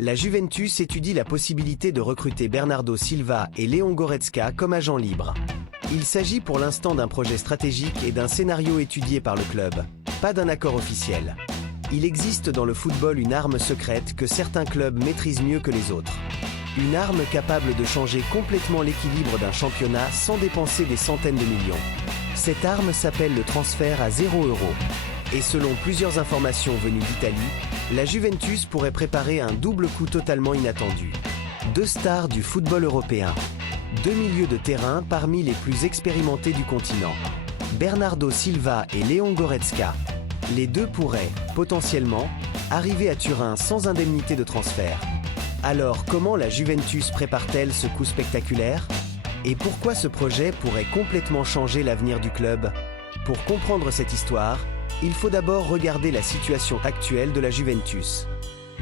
la Juventus étudie la possibilité de recruter Bernardo Silva et Leon Goretzka comme agents libres. Il s'agit pour l'instant d'un projet stratégique et d'un scénario étudié par le club, pas d'un accord officiel. Il existe dans le football une arme secrète que certains clubs maîtrisent mieux que les autres. Une arme capable de changer complètement l'équilibre d'un championnat sans dépenser des centaines de millions. Cette arme s'appelle le transfert à 0 €. Et selon plusieurs informations venues d'Italie, la Juventus pourrait préparer un double coup totalement inattendu. Deux stars du football européen. Deux milieux de terrain parmi les plus expérimentés du continent. Bernardo Silva et Leon Goretzka. Les deux pourraient, potentiellement, arriver à Turin sans indemnité de transfert. Alors comment la Juventus prépare-t-elle ce coup spectaculaire? Et pourquoi ce projet pourrait complètement changer l'avenir du club? Pour comprendre cette histoire, il faut d'abord regarder la situation actuelle de la Juventus.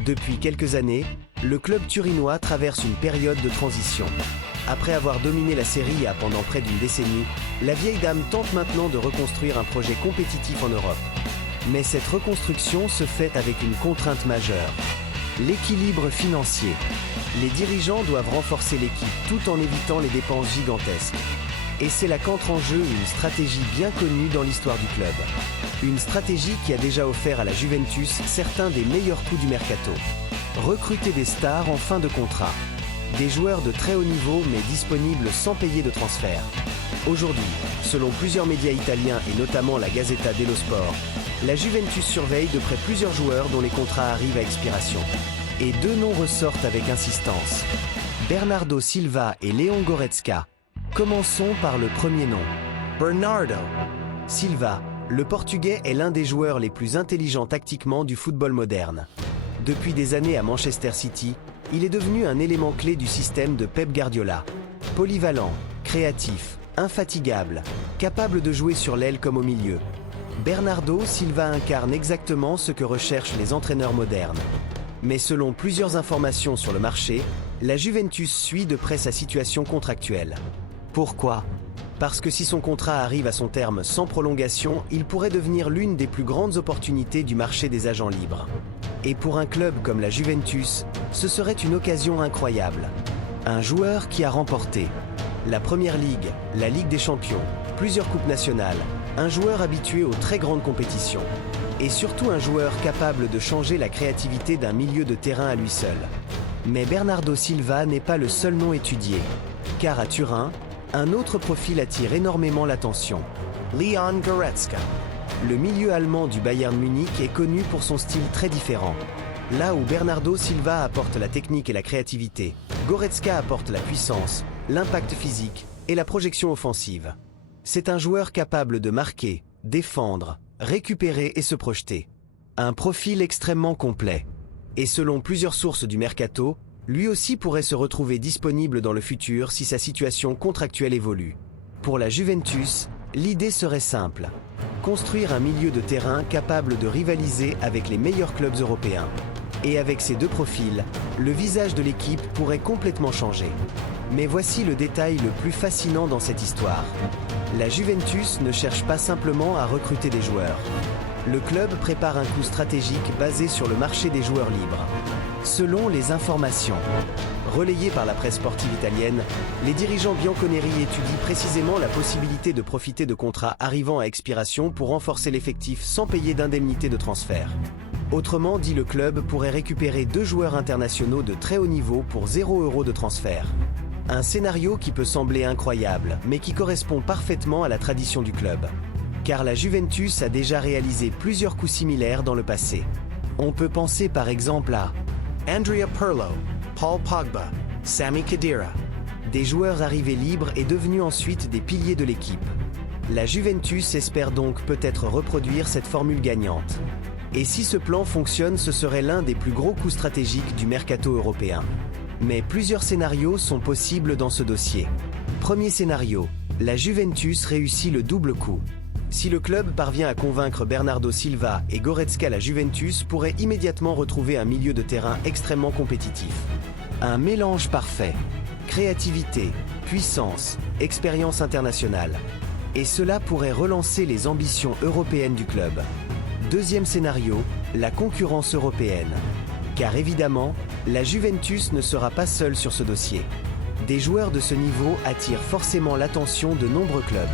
Depuis quelques années, le club turinois traverse une période de transition. Après avoir dominé la Serie A pendant près d'une décennie, la vieille dame tente maintenant de reconstruire un projet compétitif en Europe. Mais cette reconstruction se fait avec une contrainte majeure. L'équilibre financier. Les dirigeants doivent renforcer l'équipe tout en évitant les dépenses gigantesques. Et c'est là qu'entre en jeu une stratégie bien connue dans l'histoire du club. Une stratégie qui a déjà offert à la Juventus certains des meilleurs coups du mercato. Recruter des stars en fin de contrat. Des joueurs de très haut niveau mais disponibles sans payer de transfert. Aujourd'hui, selon plusieurs médias italiens et notamment la Gazzetta dello Sport, la Juventus surveille de près plusieurs joueurs dont les contrats arrivent à expiration. Et deux noms ressortent avec insistance. Bernardo Silva et Leon Goretzka. Commençons par le premier nom. Bernardo Silva. Le Portugais est l'un des joueurs les plus intelligents tactiquement du football moderne. Depuis des années à Manchester City, il est devenu un élément clé du système de Pep Guardiola. Polyvalent, créatif, infatigable, capable de jouer sur l'aile comme au milieu. Bernardo Silva incarne exactement ce que recherchent les entraîneurs modernes. Mais selon plusieurs informations sur le marché, la Juventus suit de près sa situation contractuelle. Pourquoi ? Parce que si son contrat arrive à son terme sans prolongation, il pourrait devenir l'une des plus grandes opportunités du marché des agents libres. Et pour un club comme la Juventus, ce serait une occasion incroyable. Un joueur qui a remporté la Première Ligue, la Ligue des Champions, plusieurs coupes nationales, un joueur habitué aux très grandes compétitions. Et surtout un joueur capable de changer la créativité d'un milieu de terrain à lui seul. Mais Bernardo Silva n'est pas le seul nom étudié. Car à Turin, un autre profil attire énormément l'attention. Leon Goretzka. Le milieu allemand du Bayern Munich est connu pour son style très différent. Là où Bernardo Silva apporte la technique et la créativité, Goretzka apporte la puissance, l'impact physique et la projection offensive. C'est un joueur capable de marquer, défendre, récupérer et se projeter. Un profil extrêmement complet. Et selon plusieurs sources du mercato, lui aussi pourrait se retrouver disponible dans le futur si sa situation contractuelle évolue. Pour la Juventus, l'idée serait simple. Construire un milieu de terrain capable de rivaliser avec les meilleurs clubs européens. Et avec ces deux profils, le visage de l'équipe pourrait complètement changer. Mais voici le détail le plus fascinant dans cette histoire. La Juventus ne cherche pas simplement à recruter des joueurs. Le club prépare un coup stratégique basé sur le marché des joueurs libres. Selon les informations relayées par la presse sportive italienne, les dirigeants bianconeri étudient précisément la possibilité de profiter de contrats arrivant à expiration pour renforcer l'effectif sans payer d'indemnité de transfert. Autrement dit, le club pourrait récupérer deux joueurs internationaux de très haut niveau pour 0 € de transfert. Un scénario qui peut sembler incroyable, mais qui correspond parfaitement à la tradition du club. Car la Juventus a déjà réalisé plusieurs coups similaires dans le passé. On peut penser par exemple à Andrea Pirlo, Paul Pogba, Sami Khedira. Des joueurs arrivés libres et devenus ensuite des piliers de l'équipe. La Juventus espère donc peut-être reproduire cette formule gagnante. Et si ce plan fonctionne, ce serait l'un des plus gros coups stratégiques du mercato européen. Mais plusieurs scénarios sont possibles dans ce dossier. Premier scénario, la Juventus réussit le double coup. Si le club parvient à convaincre Bernardo Silva et Goretzka, la Juventus pourrait immédiatement retrouver un milieu de terrain extrêmement compétitif. Un mélange parfait. Créativité, puissance, expérience internationale. Et cela pourrait relancer les ambitions européennes du club. Deuxième scénario, la concurrence européenne. Car évidemment, La Juventus ne sera pas seule sur ce dossier. Des joueurs de ce niveau attirent forcément l'attention de nombreux clubs.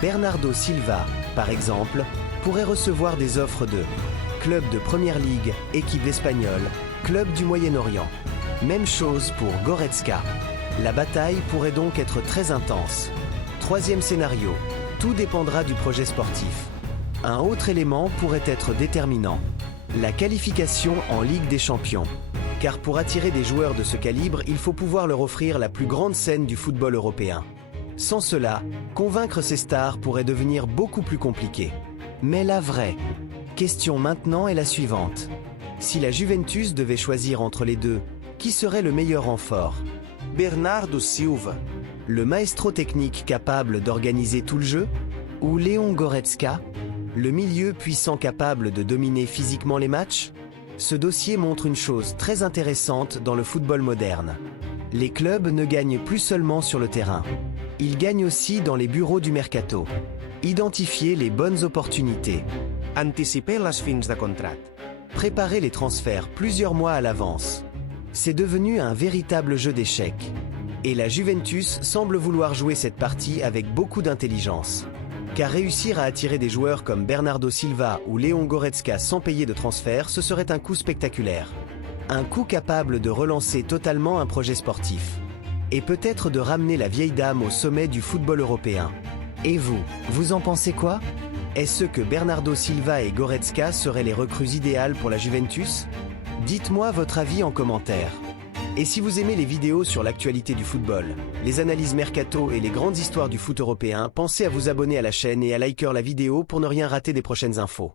Bernardo Silva, par exemple, pourrait recevoir des offres de club de Première Ligue, équipe espagnole, club du Moyen-Orient. Même chose pour Goretzka. La bataille pourrait donc être très intense. Troisième scénario, tout dépendra du projet sportif. Un autre élément pourrait être déterminant. La qualification en Ligue des Champions. Car pour attirer des joueurs de ce calibre, il faut pouvoir leur offrir la plus grande scène du football européen. Sans cela, convaincre ces stars pourrait devenir beaucoup plus compliqué. Mais la vraie question maintenant est la suivante. Si la Juventus devait choisir entre les deux, qui serait le meilleur renfort? Bernardo Silva. Le maestro technique capable d'organiser tout le jeu? Ou Léon Goretzka? Le milieu puissant capable de dominer physiquement les matchs? Ce dossier montre une chose très intéressante dans le football moderne. Les clubs ne gagnent plus seulement sur le terrain. Ils gagnent aussi dans les bureaux du mercato. Identifier les bonnes opportunités. Anticiper les fins de contrat. Préparer les transferts plusieurs mois à l'avance. C'est devenu un véritable jeu d'échecs. Et la Juventus semble vouloir jouer cette partie avec beaucoup d'intelligence. Car réussir à attirer des joueurs comme Bernardo Silva ou Léon Goretzka sans payer de transfert, ce serait un coup spectaculaire. Un coup capable de relancer totalement un projet sportif. Et peut-être de ramener la vieille dame au sommet du football européen. Et vous, vous en pensez quoi? Est-ce que Bernardo Silva et Goretzka seraient les recrues idéales pour la Juventus? Dites-moi votre avis en commentaire. Et si vous aimez les vidéos sur l'actualité du football, les analyses mercato et les grandes histoires du foot européen, pensez à vous abonner à la chaîne et à liker la vidéo pour ne rien rater des prochaines infos.